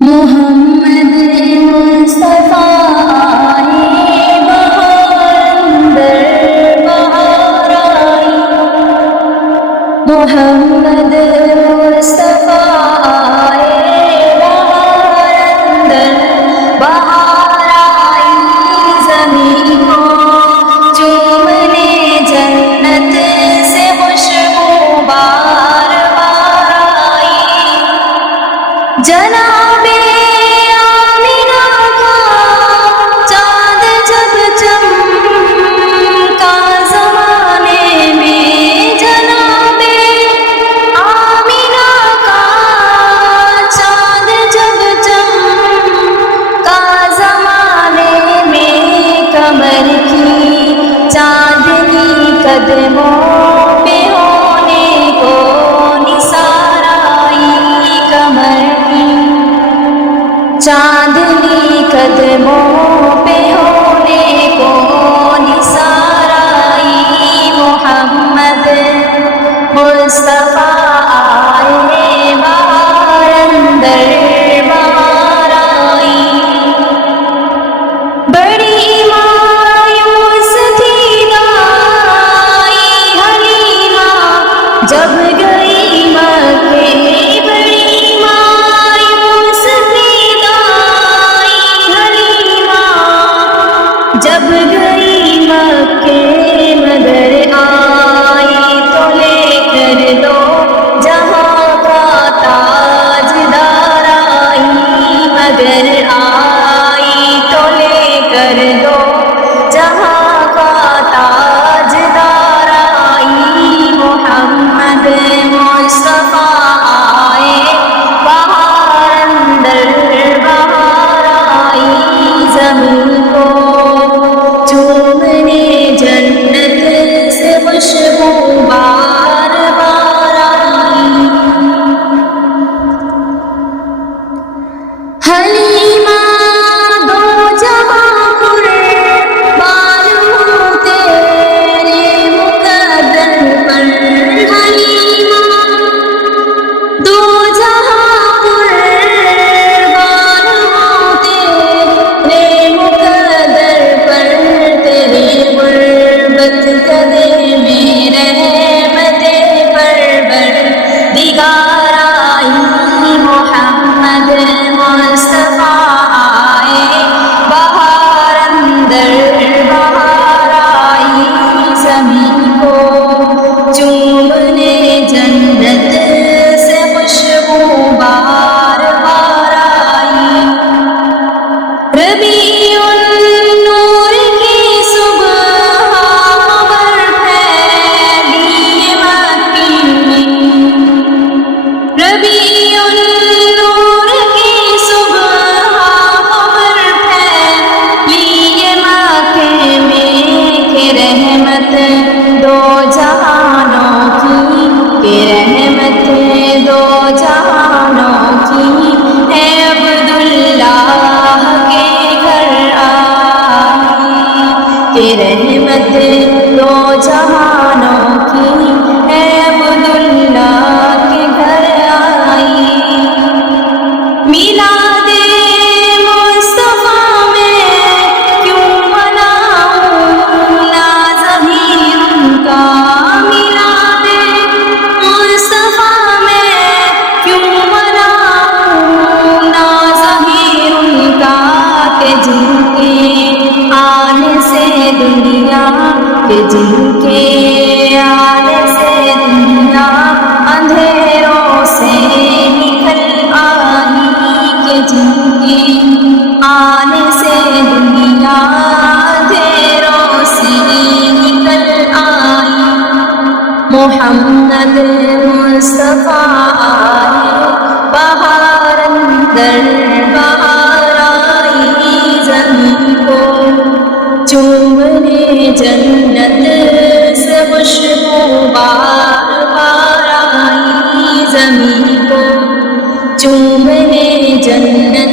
محمد مصطفیٰ آئے بہار اندر بہار آئی، محمد مصطفیٰ آئے بہار اندر بہار آئی، زمین کو چومنے جنت سے خوشبو بار بار آئی، جناب قدموں پہ ہونے کو نثار آئی، کمر کی چاندنی قدموں پہ ہونے کو نثار آئی، محمد مصطفیٰ آئے بہار اندر بہار آئی، بڑی جب گئی مکے، بڑی مایوس تھی دائی حلیمہ، جب گئی مکے مگر آئی تو لے کر دو جہاں کا تاجدار آئی، مگر آئی تو لے کر دو جہاں کا تاجدار آئی، محمد مصطفیٰ آئے بہار اندر بہار آئی، زمین کو چومنے جنت سے خوشبو بار بار آئی، حلیمہ دو جہاں قربان ہوں تیرے مقدر پر، حلیمہ دو جہاں قربان ہوں تیرے مقدر پر، تیرے غربت کدے میں رحمت پروردگار آئی، محمد مصطفیٰ آئے بہار اندر بہار آئی، زمین کو چومنے جنت سے خوشبو بار بار آئی، ربیع النور کی صبح خبر پھیلی مکی میں، ربیع النور کی صبح خبر پھیلی مکے میں، کہ رحمت دو جہانوں کی، کہ رحمت دو جہانوں کی، اے عبداللہ کے گھر آئی، کہ رحمت دو جہانوں کی، اے عبداللہ کے گھر آئی، میلاد مصطفیٰ میں کیوں مناؤں نا ظہیر ان کا، میلاد مصطفیٰ میں کیوں مناؤں نا ظہیر ان کا، کہ جن کے آنے سے دنیا، کہ جن کے آنے سے دنیا اندھیروں سے نکل آئی، کہ جن کے آنے سے دنیا اندھیروں سے نکل آئی، محمد مصطفیٰ آئے بہار اندر بہار آئی، زمین کو چومنے جنت سے خوشبو بار بار آئی، زمین کو چومنے جنت